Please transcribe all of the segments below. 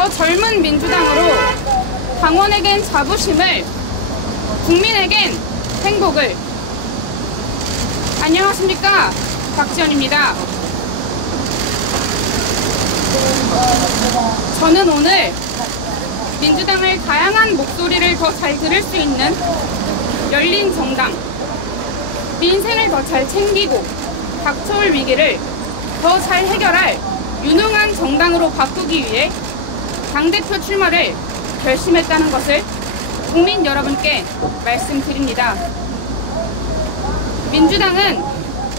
더 젊은 민주당으로 당원에겐 자부심을, 국민에겐 행복을. 안녕하십니까, 박지원입니다. 저는 오늘 민주당을 다양한 목소리를 더 잘 들을 수 있는 열린 정당, 민생을 더 잘 챙기고 닥쳐올 위기를 더 잘 해결할 유능한 정당으로 바꾸기 위해 당대표 출마를 결심했다는 것을 국민 여러분께 말씀드립니다. 민주당은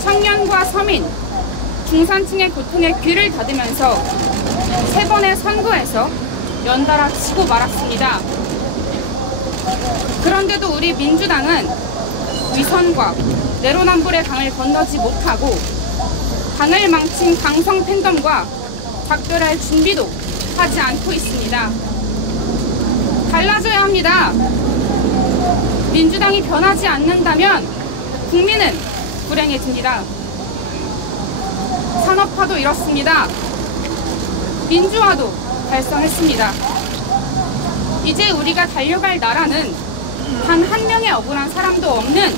청년과 서민, 중산층의 고통에 귀를 닫으면서 3번의 선거에서 연달아 지고 말았습니다. 그런데도 우리 민주당은 위선과 내로남불의 강을 건너지 못하고 당을 망친 강성 팬덤과 작별할 준비도 하지 않고 있습니다. 달라져야 합니다. 민주당이 변하지 않는다면 국민은 불행해집니다. 산업화도 이렇습니다. 민주화도 달성했습니다. 이제 우리가 달려갈 나라는 단 한 명의 억울한 사람도 없는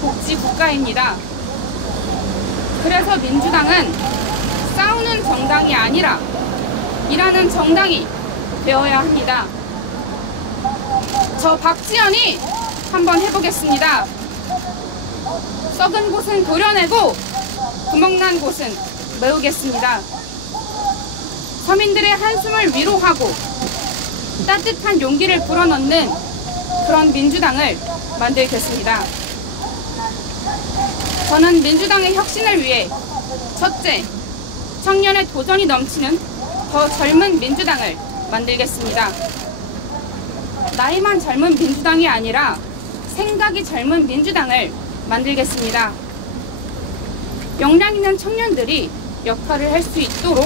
복지국가입니다. 그래서 민주당은 싸우는 정당이 아니라 일하는 정당이 되어야 합니다. 저 박지원이 한번 해보겠습니다. 썩은 곳은 도려내고 구멍난 곳은 메우겠습니다. 서민들의 한숨을 위로하고 따뜻한 용기를 불어넣는 그런 민주당을 만들겠습니다. 저는 민주당의 혁신을 위해 첫째, 청년의 도전이 넘치는 더 젊은 민주당을 만들겠습니다. 나이만 젊은 민주당이 아니라 생각이 젊은 민주당을 만들겠습니다. 역량 있는 청년들이 역할을 할 수 있도록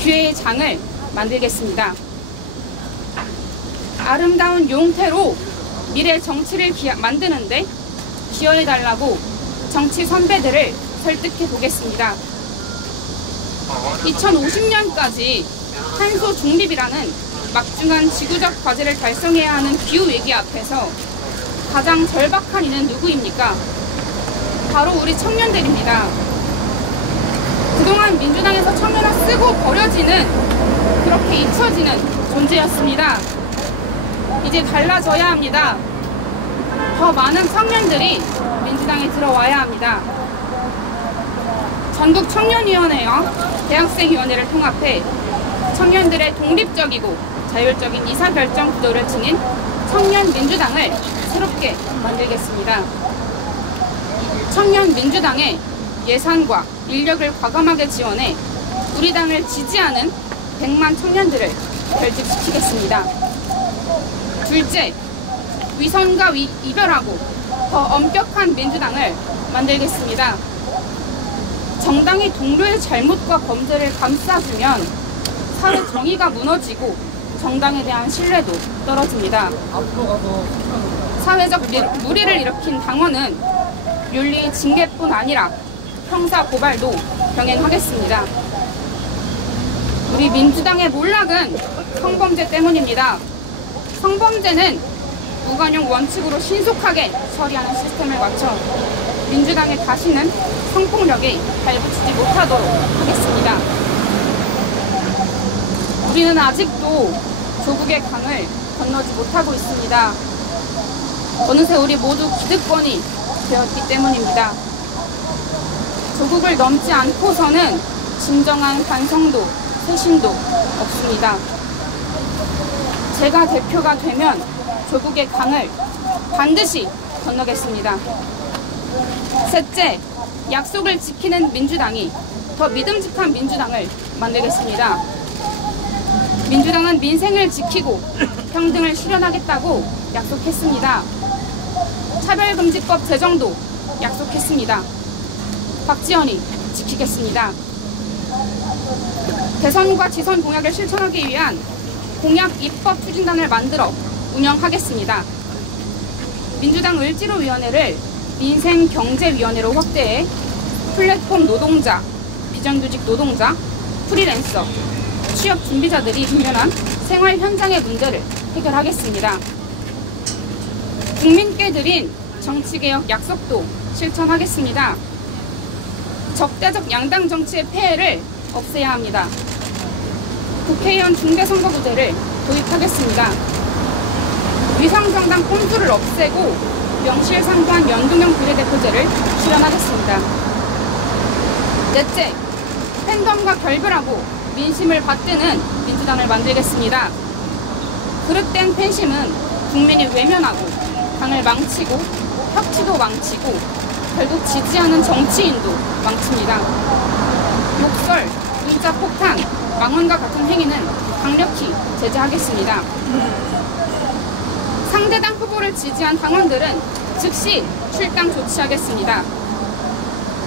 기회의 장을 만들겠습니다. 아름다운 용태로 미래 정치를 만드는데 기여해달라고 정치 선배들을 설득해 보겠습니다. 2050년까지 탄소 중립이라는 막중한 지구적 과제를 달성해야 하는 기후위기 앞에서 가장 절박한 이는 누구입니까? 바로 우리 청년들입니다. 그동안 민주당에서 청년을 쓰고 버려지는, 그렇게 잊혀지는 존재였습니다. 이제 달라져야 합니다. 더 많은 청년들이 민주당에 들어와야 합니다. 전국 청년위원회와 대학생위원회를 통합해 청년들의 독립적이고 자율적인 의사결정 구도를 지닌 청년민주당을 새롭게 만들겠습니다. 청년민주당의 예산과 인력을 과감하게 지원해 우리 당을 지지하는 100만 청년들을 결집시키겠습니다. 둘째, 위선과 이별하고 더 엄격한 민주당을 만들겠습니다. 정당이 동료의 잘못과 범죄를 감싸주면 사회 정의가 무너지고 정당에 대한 신뢰도 떨어집니다. 사회적 물의를 일으킨 당원은 윤리 징계뿐 아니라 형사 고발도 병행하겠습니다. 우리 민주당의 몰락은 성범죄 때문입니다. 성범죄는 무관용 원칙으로 신속하게 처리하는 시스템을 갖춰 민주당에 다시는 성폭력에 발붙이지 못하도록 하겠습니다. 우리는 아직도 조국의 강을 건너지 못하고 있습니다. 어느새 우리 모두 기득권이 되었기 때문입니다. 조국을 넘지 않고서는 진정한 반성도, 쇄신도 없습니다. 제가 대표가 되면 조국의 강을 반드시 건너겠습니다. 셋째, 약속을 지키는 민주당이 더 믿음직한 민주당을 만들겠습니다. 민주당은 민생을 지키고 평등을 실현하겠다고 약속했습니다. 차별금지법 제정도 약속했습니다. 박지원이 지키겠습니다. 대선과 지선 공약을 실천하기 위한 공약 입법 추진단을 만들어 운영하겠습니다. 민주당 을지로위원회를 민생경제위원회로 확대해 플랫폼 노동자, 비정규직 노동자, 프리랜서, 취업 준비자들이 공연한 생활 현장의 문제를 해결하겠습니다. 국민께 드린 정치개혁 약속도 실천하겠습니다. 적대적 양당 정치의 폐해를 없애야 합니다. 국회의원 중대선거구제를 도입하겠습니다. 위성정당 꼼수를 없애고 명실상부한 연동형 비례대표제를 실현하겠습니다. 넷째, 팬덤과 결별하고 민심을 받드는 민주당을 만들겠습니다. 그릇된 팬심은 국민이 외면하고 당을 망치고 협치도 망치고 결국 지지하는 정치인도 망칩니다. 욕설, 문자폭탄, 망언과 같은 행위는 강력히 제재하겠습니다. 상대당 후보를 지지한 당원들은 즉시 출당 조치하겠습니다.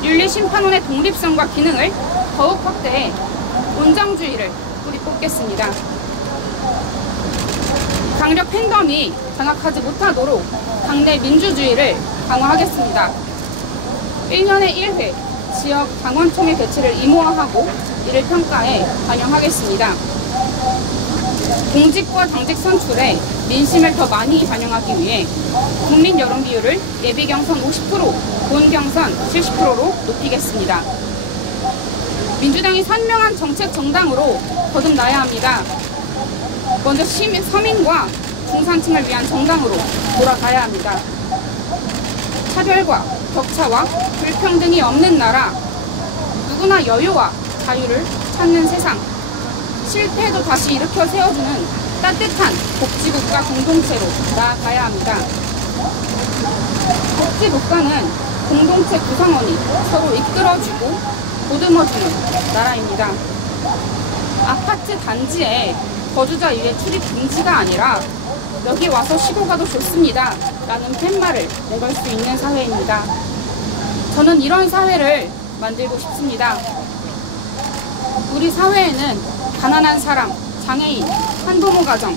윤리심판원의 독립성과 기능을 더욱 확대해 온정주의를 뿌리 뽑겠습니다. 강력 팬덤이 장악하지 못하도록 당내 민주주의를 강화하겠습니다. 1년에 1회 지역 당원총회 개최를 의무화하고 이를 평가해 반영하겠습니다. 공직과 당직 선출에 민심을 더 많이 반영하기 위해 국민 여론 비율을 예비 경선 50%, 본 경선 70%로 높이겠습니다. 민주당이 선명한 정책 정당으로 거듭나야 합니다. 먼저 서민과 중산층을 위한 정당으로 돌아가야 합니다. 차별과 격차와 불평등이 없는 나라, 누구나 여유와 자유를 찾는 세상, 실패해도 다시 일으켜 세워주는 따뜻한 복지국가 공동체로 나아가야 합니다. 복지국가는 공동체 구성원이 서로 이끌어주고 보듬어주는 나라입니다. 아파트 단지에 거주자 유예 출입 금지가 아니라 여기 와서 쉬고 가도 좋습니다 라는 팻말을 내걸 수 있는 사회입니다. 저는 이런 사회를 만들고 싶습니다. 우리 사회에는 가난한 사람, 장애인, 한부모 가정,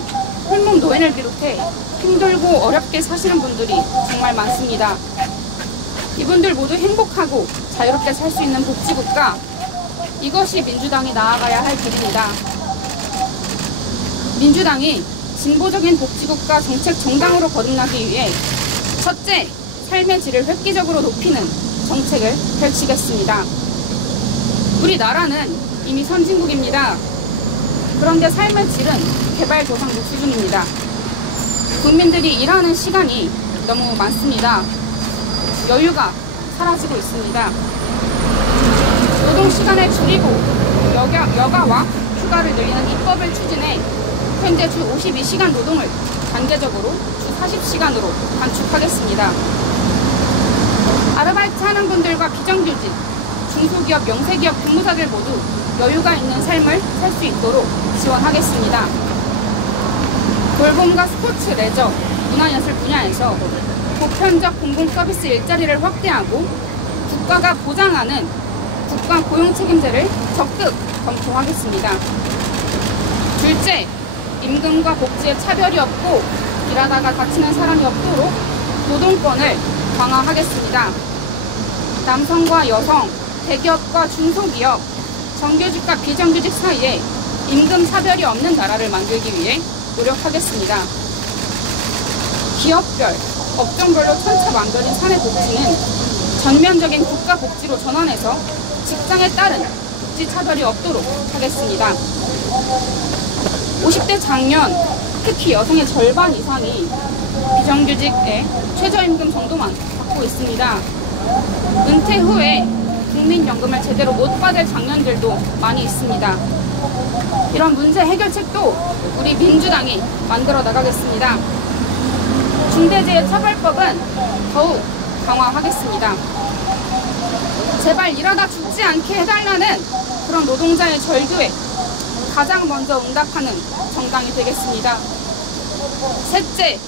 홀몸 노인을 비롯해 힘들고 어렵게 사시는 분들이 정말 많습니다. 이분들 모두 행복하고 자유롭게 살 수 있는 복지국가, 이것이 민주당이 나아가야 할 길입니다. 민주당이 진보적인 복지국가 정책 정당으로 거듭나기 위해 첫째, 삶의 질을 획기적으로 높이는 정책을 펼치겠습니다. 우리나라는 이미 선진국입니다. 그런데 삶의 질은 개발도상국 수준입니다. 국민들이 일하는 시간이 너무 많습니다. 여유가 사라지고 있습니다. 노동시간을 줄이고 여가와 휴가를 늘리는 입법을 추진해 현재 주 52시간 노동을 단계적으로 주 40시간으로 단축하겠습니다. 아르바이트 하는 분들과 비정규직, 중소기업, 영세기업 근무자들 모두 여유가 있는 삶을 살 수 있도록 지원하겠습니다. 돌봄과 스포츠, 레저, 문화예술 분야에서 보편적 공공서비스 일자리를 확대하고 국가가 보장하는 국가 고용책임제를 적극 검토하겠습니다. 둘째, 임금과 복지에 차별이 없고 일하다가 다치는 사람이 없도록 노동권을 강화하겠습니다. 남성과 여성, 대기업과 중소기업, 정규직과 비정규직 사이에 임금 차별이 없는 나라를 만들기 위해 노력하겠습니다. 기업별, 업종별로 천차만별인 사내 복지는 전면적인 국가 복지로 전환해서 직장에 따른 복지 차별이 없도록 하겠습니다. 50대 장년, 특히 여성의 절반 이상이 비정규직의 최저임금 정도만 받고 있습니다. 은퇴 후에 국민연금을 제대로 못 받을 장년들도 많이 있습니다. 이런 문제 해결책도 우리 민주당이 만들어 나가겠습니다. 중대재해처벌법은 더욱 강화하겠습니다. 제발 일하다 죽지 않게 해달라는 그런 노동자의 절규에 가장 먼저 응답하는 정당이 되겠습니다. 셋째,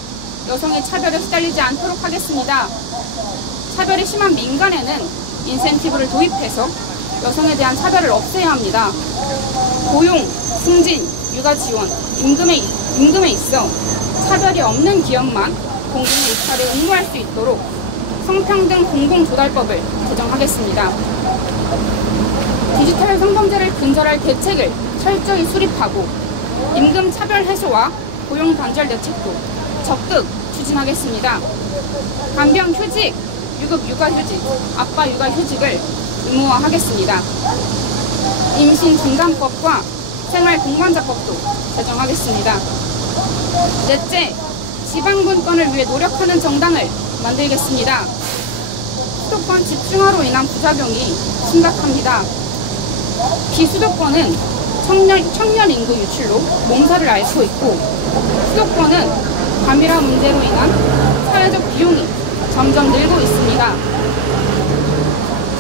여성의 차별에 시달리지 않도록 하겠습니다. 차별이 심한 민간에는 인센티브를 도입해서 여성에 대한 차별을 없애야 합니다. 고용, 승진, 육아 지원, 임금에 있어 차별이 없는 기업만 공공의 입찰에 응모할 수 있도록 성평등 공공조달법을 제정하겠습니다. 디지털 성범죄를 근절할 대책을 철저히 수립하고 임금 차별 해소와 고용 단절 대책도 적극 추진하겠습니다. 간병 휴직, 유급 육아휴직, 아빠 육아휴직을 의무화하겠습니다. 임신 중단법과 생활 동반자법도 제정하겠습니다. 넷째, 지방분권을 위해 노력하는 정당을 만들겠습니다. 수도권 집중화로 인한 부작용이 심각합니다. 비수도권은 청년 인구 유출로 몸살을 앓고 있고, 수도권은 과밀화 문제로 인한 사회적 비용이 점점 늘고 있습니다.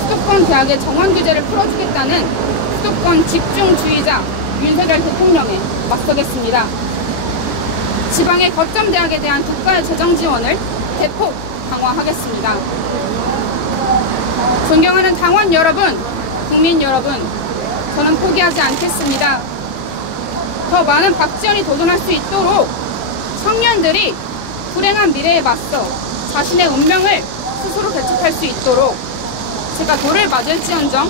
수도권 대학의 정원 규제를 풀어주겠다는 수도권 집중주의자 윤석열 대통령에 맞서겠습니다. 지방의 거점 대학에 대한 국가의 재정 지원을 대폭 강화하겠습니다. 존경하는 당원 여러분, 국민 여러분, 저는 포기하지 않겠습니다. 더 많은 박지원이 도전할 수 있도록 청년들이 불행한 미래에 맞서 자신의 운명을 스스로 개척할 수 있도록 제가 돌을 맞을지언정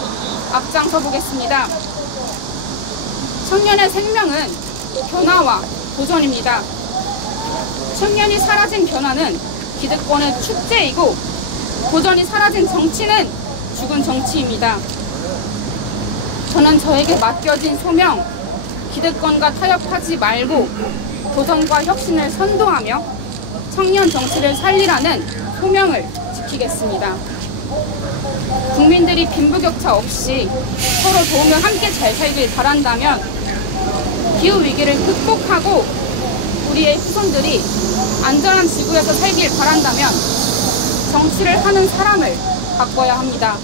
앞장서 보겠습니다. 청년의 생명은 변화와 도전입니다. 청년이 사라진 변화는 기득권의 축제이고, 도전이 사라진 정치는 죽은 정치입니다. 저는 저에게 맡겨진 소명, 기득권과 타협하지 말고 도전과 혁신을 선도하며 청년 정치를 살리라는 소명을 지키겠습니다. 국민들이 빈부격차 없이 서로 도우며 함께 잘 살길 바란다면, 기후위기를 극복하고 우리의 후손들이 안전한 지구에서 살길 바란다면 정치를 하는 사람을 바꿔야 합니다.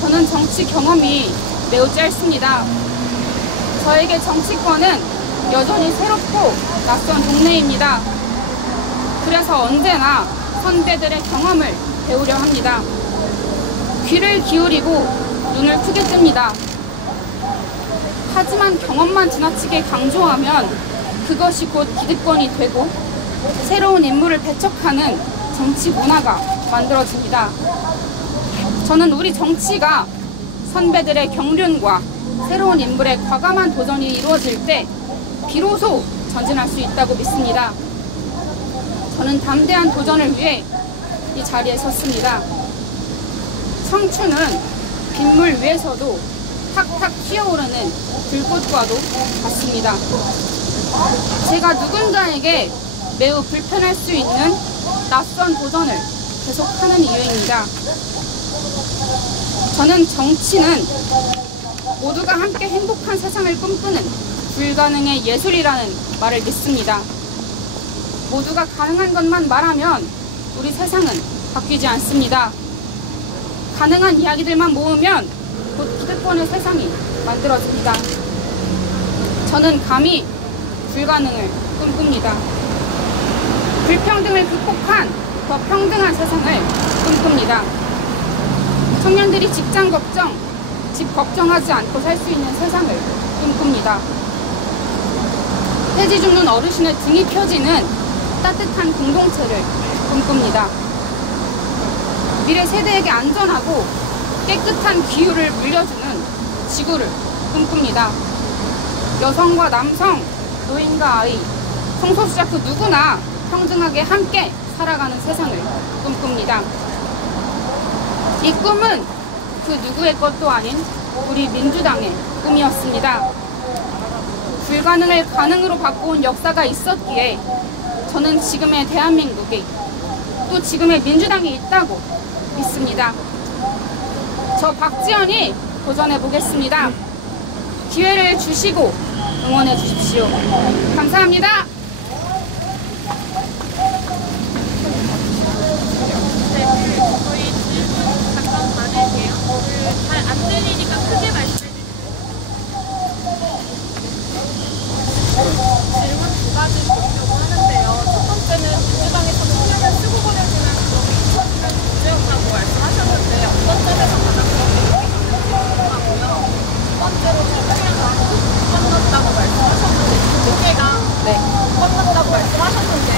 저는 정치 경험이 매우 짧습니다. 저에게 정치권은 여전히 새롭고 낯선 동네입니다. 그래서 언제나 선배들의 경험을 배우려 합니다. 귀를 기울이고 눈을 크게 뜹니다. 하지만 경험만 지나치게 강조하면 그것이 곧 기득권이 되고 새로운 인물을 배척하는 정치 문화가 만들어집니다. 저는 우리 정치가 선배들의 경륜과 새로운 인물의 과감한 도전이 이루어질 때 비로소 전진할 수 있다고 믿습니다. 저는 담대한 도전을 위해 이 자리에 섰습니다. 청춘은 빗물 위에서도 탁탁 튀어오르는 불꽃과도 같습니다. 제가 누군가에게 매우 불편할 수 있는 낯선 도전을 계속하는 이유입니다. 저는 정치는 모두가 함께 행복한 세상을 꿈꾸는 불가능의 예술이라는 말을 믿습니다. 모두가 가능한 것만 말하면 우리 세상은 바뀌지 않습니다. 가능한 이야기들만 모으면 곧 기득권의 세상이 만들어집니다. 저는 감히 불가능을 꿈꿉니다. 불평등을 극복한 더 평등한 세상을 꿈꿉니다. 청년들이 직장 걱정, 집 걱정하지 않고 살 수 있는 세상을 꿈꿉니다. 해지 죽는 어르신의 등이 펴지는 따뜻한 공동체를 꿈꿉니다. 미래 세대에게 안전하고 깨끗한 기후를 물려주는 지구를 꿈꿉니다. 여성과 남성, 노인과 아이, 성소수자 그 누구나 평등하게 함께 살아가는 세상을 꿈꿉니다. 이 꿈은 그 누구의 것도 아닌 우리 민주당의 꿈이었습니다. 불가능을 가능으로 바꿔온 역사가 있었기에 저는 지금의 대한민국이, 또 지금의 민주당이 있다고 믿습니다. 저 박지원이 도전해 보겠습니다. 기회를 주시고 응원해 주십시오. 감사합니다. 저희 질문 잠깐 받을게요. 잘 안 들리니까 크게 말씀해 주세요. 질문 두 가지 드리려고 하는데요. 첫 번째는 민주당에서는 소명을 쓰고 버려지는 그런 비춰지는 문제였다고 말씀하셨는데 어떤 점에서 가장 그렇게 느끼셨는지 궁금하고요. 두 번째로 청년이랑 못 건넜다고 말씀하셨는데 못 건넜다고 말씀하셨는데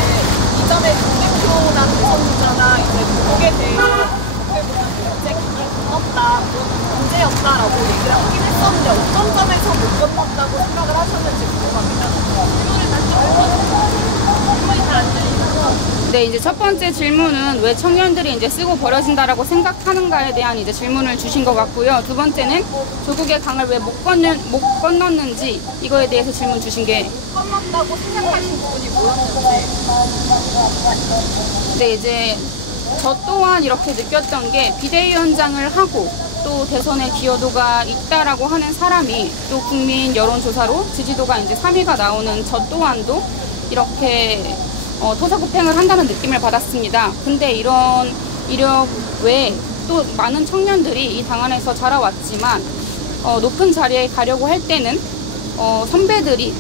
이전에 국민표나 대선 주자나 이제 국회에 대해서 어떻게 보면 현재 기기 건넜다, 문제였다라고 얘기를 하긴 했었는데 어떤 점에서 못 건넜다고 생각을 하셨는지 궁금합니다. 질문을 다시 해주세요. 질문이 잘 안 들리셔서. 네, 이제 첫 번째 질문은 왜 청년들이 이제 쓰고 버려진다라고 생각하는가에 대한 이제 질문을 주신 것 같고요. 두 번째는 조국의 강을 왜 못 건넜는지 이거에 대해서 질문 주신 게 건넜다고 생각하신 부분이 뭐였는지. 네, 이제 저 또한 이렇게 느꼈던 게 비대위원장을 하고 또 대선에 기여도가 있다라고 하는 사람이 또 국민 여론조사로 지지도가 이제 3위가 나오는 저 또한도 이렇게 토사구팽을 한다는 느낌을 받았습니다. 근데 이런 이력 외에 또 많은 청년들이 이 당 안에서 자라왔지만 높은 자리에 가려고 할 때는 선배들이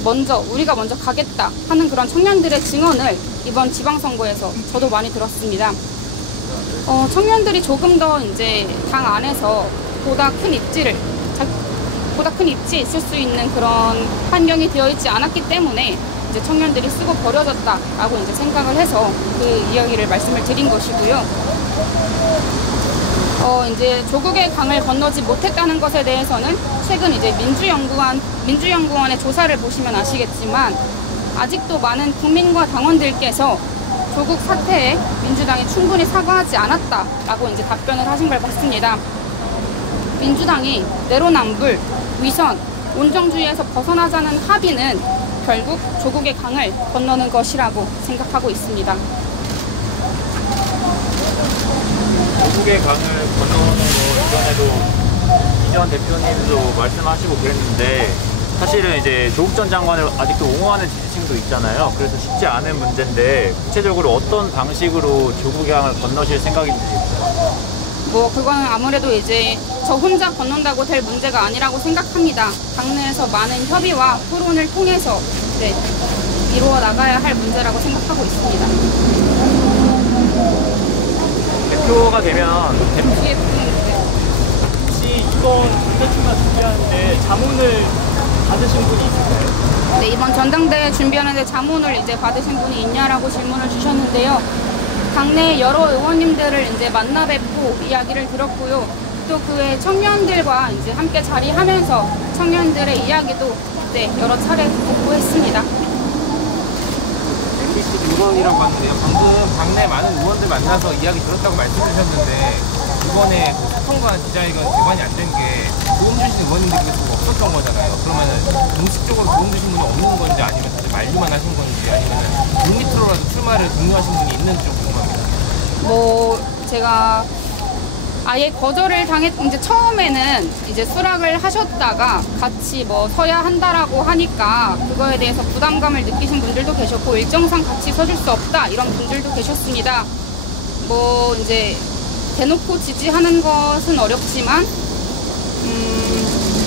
우리가 먼저 가겠다 하는 그런 청년들의 증언을 이번 지방선거에서 저도 많이 들었습니다. 청년들이 조금 더 이제 당 안에서 보다 큰 입지에 있을 수 있는 그런 환경이 되어 있지 않았기 때문에 이제 청년들이 쓰고 버려졌다라고 이제 생각을 해서 그 이야기를 말씀을 드린 것이고요. 이제 조국의 강을 건너지 못했다는 것에 대해서는 최근 이제 민주연구원의 조사를 보시면 아시겠지만 아직도 많은 국민과 당원들께서 조국 사태에 민주당이 충분히 사과하지 않았다라고 이제 답변을 하신 걸 봤습니다. 민주당이 내로남불, 위선, 온정주의에서 벗어나자는 합의는 결국 조국의 강을 건너는 것이라고 생각하고 있습니다. 조국의 강을 건너는 거 이전에도 이전 대표님도 말씀하시고 그랬는데 사실은 이제 조국 전 장관을 아직도 옹호하는 지지층도 있잖아요. 그래서 쉽지 않은 문제인데 구체적으로 어떤 방식으로 조국의 강을 건너실 생각인지. 그건 아무래도 이제 저 혼자 건넌다고 될 문제가 아니라고 생각합니다. 당내에서 많은 협의와 토론을 통해서 이루어 나가야 할 문제라고 생각하고 있습니다. 대표가 되면 혹시 이번 전당대회 준비하는데 자문을 받으신 분이 있을까요? 네, 이번 전당대회 준비하는데 자문을 이제 받으신 분이 있냐라고 질문을 주셨는데요. 당내 여러 의원님들을 이제 만나 뵙고 이야기를 들었고요. 또 그 외 청년들과 이제 함께 자리하면서 청년들의 이야기도 여러 차례 듣고 했습니다. MBC 의원이라고 하는데요. 방금 당내 많은 의원들 만나서 이야기 들었다고 말씀하셨는데 이번에 사통과 기자회견 개관이 안 된 게 도움 주신 의원님들이 계속 없었던 거잖아요. 그러면은 공식적으로 도움 주신 분이 없는 건지 아니면 다들 만류만 하신 건지 아니면 룸미트로라도 출마를 독려하신 분이 있는지 좀 궁금합니다. 제가 아예 거절을 이제 처음에는 이제 수락을 하셨다가 같이 서야 한다라고 하니까 그거에 대해서 부담감을 느끼신 분들도 계셨고 일정상 같이 서줄 수 없다 이런 분들도 계셨습니다. 이제 대놓고 지지하는 것은 어렵지만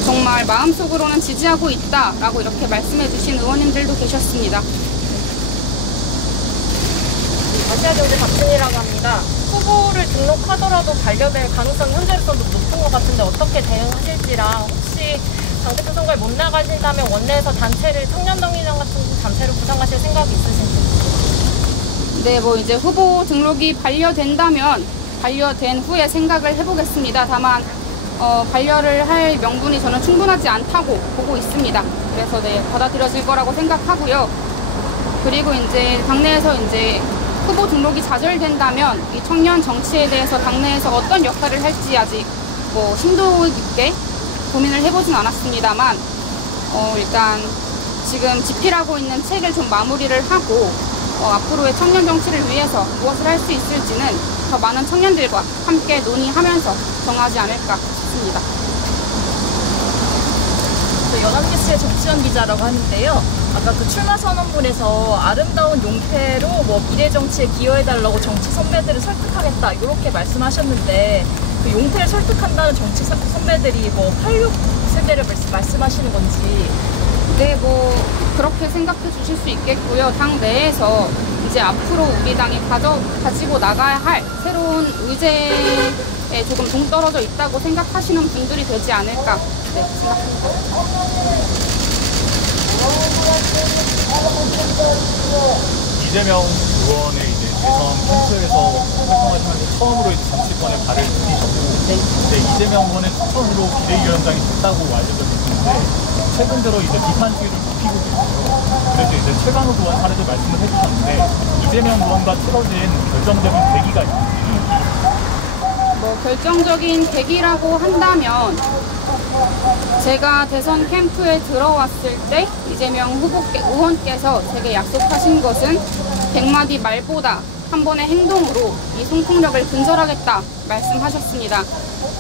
정말 마음속으로는 지지하고 있다라고 이렇게 말씀해 주신 의원님들도 계셨습니다. 아시아경제 박진이라고 합니다. 후보를 등록하더라도 반려될 가능성이 현재로서도 높은 것 같은데 어떻게 대응하실지랑 혹시 당대표 선거에 못 나가신다면 원내에서 단체를 청년동의장 같은 단체를 구성하실 생각이 있으신지? 네, 이제 후보 등록이 반려된다면 반려된 후에 생각을 해보겠습니다. 다만 반려를 할 명분이 저는 충분하지 않다고 보고 있습니다. 그래서 받아들여질 거라고 생각하고요. 그리고 이제 당내에서 이제 후보 등록이 좌절된다면 이 청년 정치에 대해서 당내에서 어떤 역할을 할지 아직 심도 깊게 고민을 해보진 않았습니다만 일단 지금 집필하고 있는 책을 좀 마무리를 하고 앞으로의 청년 정치를 위해서 무엇을 할 수 있을지는 더 많은 청년들과 함께 논의하면서 정하지 않을까 싶습니다. 연합뉴스의 정치원 기자라고 하는데요. 아까 그 출마 선언문에서 아름다운 용태로 미래 정치에 기여해달라고 정치 선배들을 설득하겠다 이렇게 말씀하셨는데 그 용태를 설득한다는 정치 선배들이 86세대를 말씀하시는 건지. 네, 그렇게 생각해 주실 수 있겠고요. 당 내에서 이제 앞으로 우리 당이 가지고 나가야 할 새로운 의제에 조금 동떨어져 있다고 생각하시는 분들이 되지 않을까 생각합니다. 이재명 의원의 이제 대선 캠프에서 활동하시면서 처음으로 정치권에 발을 들이셨고 이제 이재명 의원의 추천으로 비대위원장이 됐다고 알려져 있는데 최근 들어 이제 비판 수위를 높이고 계세요. 그래서 이제 최강욱 의원 사례도 말씀을 해주셨는데 이재명 의원과 틀어진 결정적인 계기가 있는지. 뭐 결정적인 계기라고 한다면 제가 대선 캠프에 들어왔을 때 이재명 의원께서 제게 약속하신 것은 100마디 말보다 한 번의 행동으로 이 성폭력을 근절하겠다 말씀하셨습니다.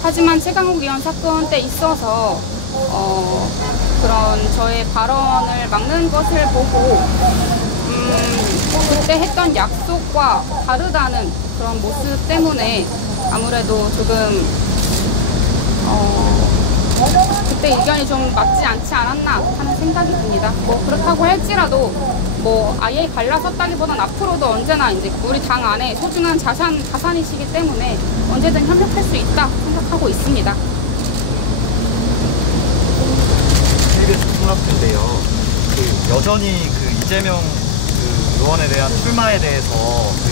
하지만 최강욱 의원 사건 때 있어서 그런 저의 발언을 막는 것을 보고 그때 했던 약속과 다르다는 그런 모습 때문에 아무래도 조금 그때 의견이 좀 맞지 않지 않았나 하는 생각이 듭니다. 뭐 그렇다고 할지라도 뭐 아예 갈라섰다기보단 앞으로도 언제나 이제 우리 당 안에 소중한 자산이시기 때문에 언제든 협력할 수 있다 생각하고 있습니다. KBS 통합인데요. 여전히 이재명 의원에 대한 출마에 대해서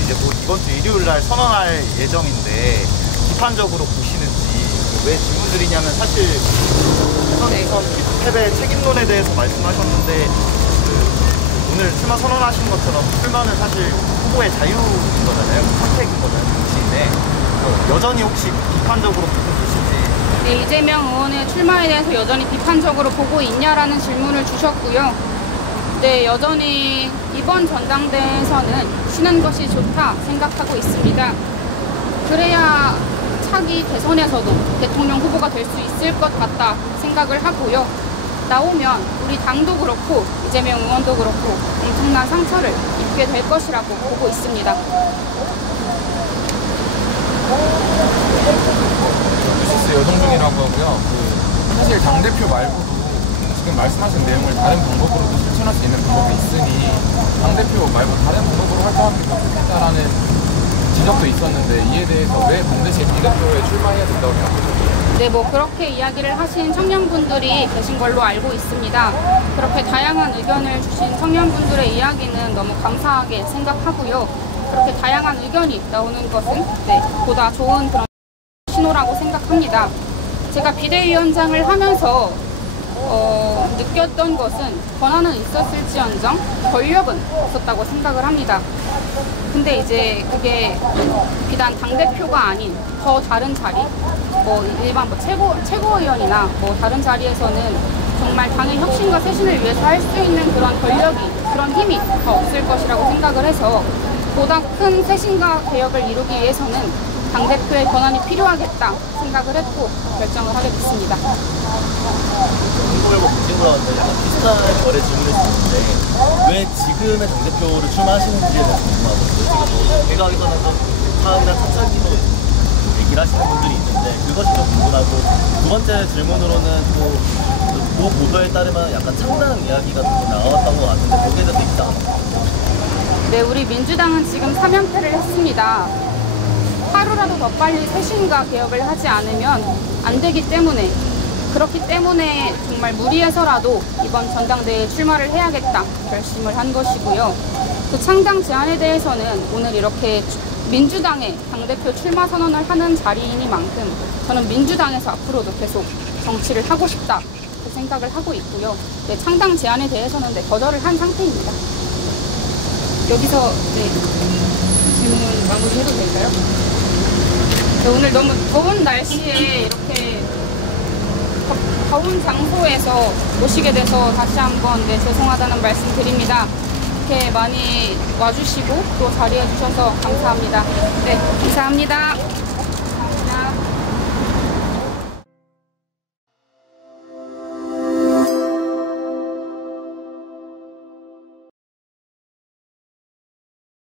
이제 이번 주 일요일 날 선언할 예정인데 비판적으로 보시는지 왜 질문 드리냐면 사실 대선 패배 책임론에 대해서 말씀하셨는데 오늘 출마 선언하신 것처럼 출마는 사실 후보의 자유인 거잖아요. 선택인 거잖아요. 정치인의. 여전히 혹시 비판적으로 보고 계신지. 네, 이재명 의원의 출마에 대해서 여전히 비판적으로 보고 있냐라는 질문을 주셨고요. 네, 여전히 이번 전당대회에서는 쉬는 것이 좋다 생각하고 있습니다. 그래야 차기 대선에서도 대통령 후보가 될 수 있을 것 같다 생각을 하고요. 나오면 우리 당도 그렇고 이재명 의원도 그렇고 엄청난 상처를 입게 될 것이라고 보고 있습니다. 뉴시스 여성중이라고 하고요. 사실 당대표 말고도 지금 말씀하신 내용을 다른 방법으로도 실천할 수 있는 방법이 있으니 당대표 말고 다른 방법으로 활동하는 게 좋겠다라는 지적도 있었는데 이에 대해서 왜 반드시 비대표에 출마해야 된다고 생각하셨나요? 네, 뭐 그렇게 이야기를 하신 청년분들이 계신 걸로 알고 있습니다. 그렇게 다양한 의견을 주신 청년분들의 이야기는 너무 감사하게 생각하고요. 그렇게 다양한 의견이 나오는 것은 보다 좋은 그런 신호라고 생각합니다. 제가 비대위원장을 하면서 느꼈던 것은 권한은 있었을지언정 권력은 없었다고 생각을 합니다. 근데 이제 그게 비단 당대표가 아닌 더 다른 자리, 뭐 일반 최고위원이나 뭐 다른 자리에서는 정말 당의 혁신과 쇄신을 위해서 할 수 있는 그런 권력이, 그런 힘이 더 없을 것이라고 생각을 해서 보다 큰 쇄신과 개혁을 이루기 위해서는 당대표의 권한이 필요하겠다 생각을 했고 결정을 하게 됐습니다. 홍보를 보신 거랑 비슷한 거래 질문을 드렸는데 왜 지금의 당대표를 출마하시는지에 대해서 궁금하거든요. 지금 개각에서는 사업이나 차차기도 얘기를 하시는 분들이 있는데 그것이 좀 궁금하고 두 번째 질문으로는 또 그 보도에 따르면 약간 창당 이야기가 좀 나왔던 것 같은데 거기에 대해서 입장. 네, 우리 민주당은 지금 3연패를 했습니다. 하루라도 더 빨리 쇄신과 개혁을 하지 않으면 안 되기 때문에 그렇기 때문에 정말 무리해서라도 이번 전당대회에 출마를 해야겠다 결심을 한 것이고요. 그 창당 제안에 대해서는 오늘 이렇게 민주당의 당대표 출마 선언을 하는 자리이니만큼 저는 민주당에서 앞으로도 계속 정치를 하고 싶다 그 생각을 하고 있고요. 네, 창당 제안에 대해서는 거절을 한 상태입니다. 여기서 질문 마무리해도 될까요? 네, 오늘 너무 더운 날씨에 이렇게 더운 장소에서 오시게 돼서 다시 한번 죄송하다는 말씀 드립니다. 이렇게 많이 와주시고 또 자리해 주셔서 감사합니다. 네, 감사합니다.